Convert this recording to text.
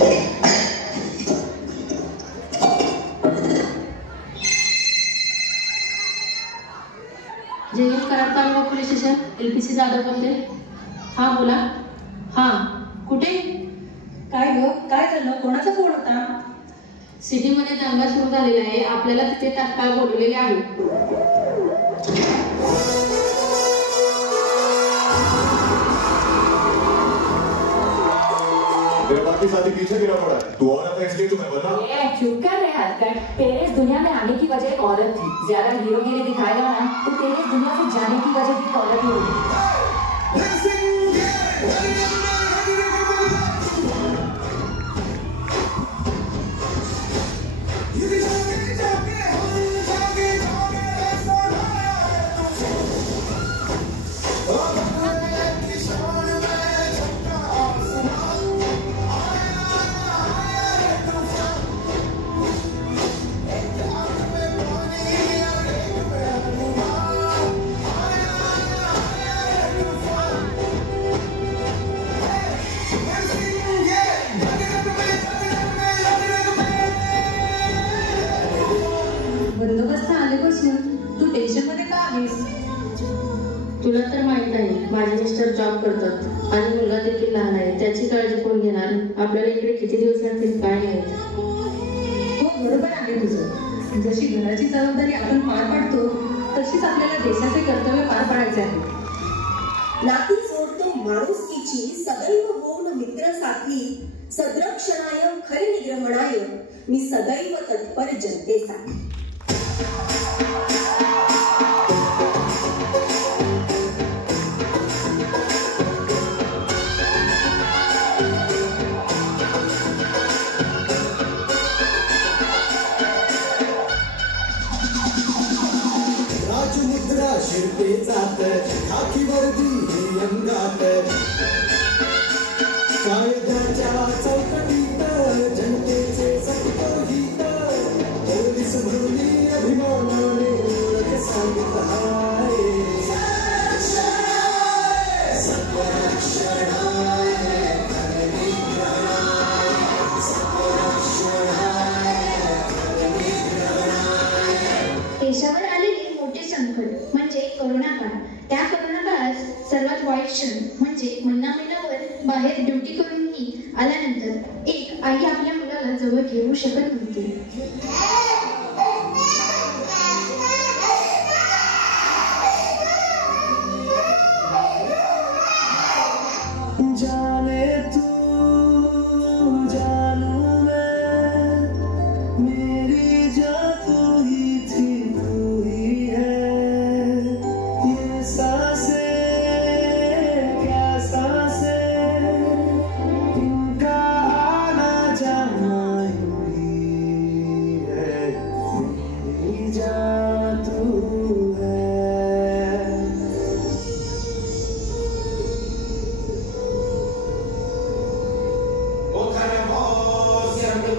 जयंत कराड taluka police station LPC Jadhav बोलते. हा बोला. हा कुठे? काय ग, काय झालं? कोणाचा फोन होता? सिटीमध्ये दंगा सुरू झालेला आहे, आपल्याला तिथे तात्काळ बोलवलेले आहे. मेरा बाकी साथी पीछे गिरा पड़ा है, तू औरत है इसलिए तुम्हें बता। चुप कर रहे हरकत। तेरे इस दुनिया में आने की वजह एक औरत थी। ज्यादा हीरोगिरी दिखाएगा ना तो तेरे इस दुनिया से जाने की वजह भी औरत ही होगी। बंदोबस्त आल्यापासून तू टेन्शन मध्ये का आहेस? तुला तर माहित आहे, माझे मिस्टर जॉब करतात आणि मुलगा देखील लहान आहे. त्याची काळजी कोण घेणार? आपल्याला इकडे किती दिवस लागतील काय माहित. हो, बरोबर आहे तुझं. जशी घराची जबाबदारी आपण पार पाडतो तशीच आपल्याला देशाचे कर्तव्य पार पाडायचे आहे. नाती जोडतो माणुसकीची सदैव होऊन मित्र साथी, सद्रक्षणाय खरे निग्रहणाय मी सदैव तत्पर जनतेसाठी. राजमुद्रा शिरते जात, खाकी वर्दी ही अंगात, कायद्याच्या चौकटीत जनतेचे सत्वहित, पोलीस म्हणून अभिमानाने ओळख सांगत आहे. देशावर आलेले मोठे संकट म्हणजे कोरोना काळ. त्या कोरोना काळात सर्वात वाईट क्षण म्हणजे महिनाभर बाहेर ड्युटी करूनही आल्यानंतर एक आई आपल्या मुलाला जवळ घेऊ शकत नव्हती. जाने तू जानू मैं, मेरी जान तू ही थी तू ही है. ये सांसें क्या सांसें, इनका आना जाना यूं ही है. मेरी जान तू है. Siempre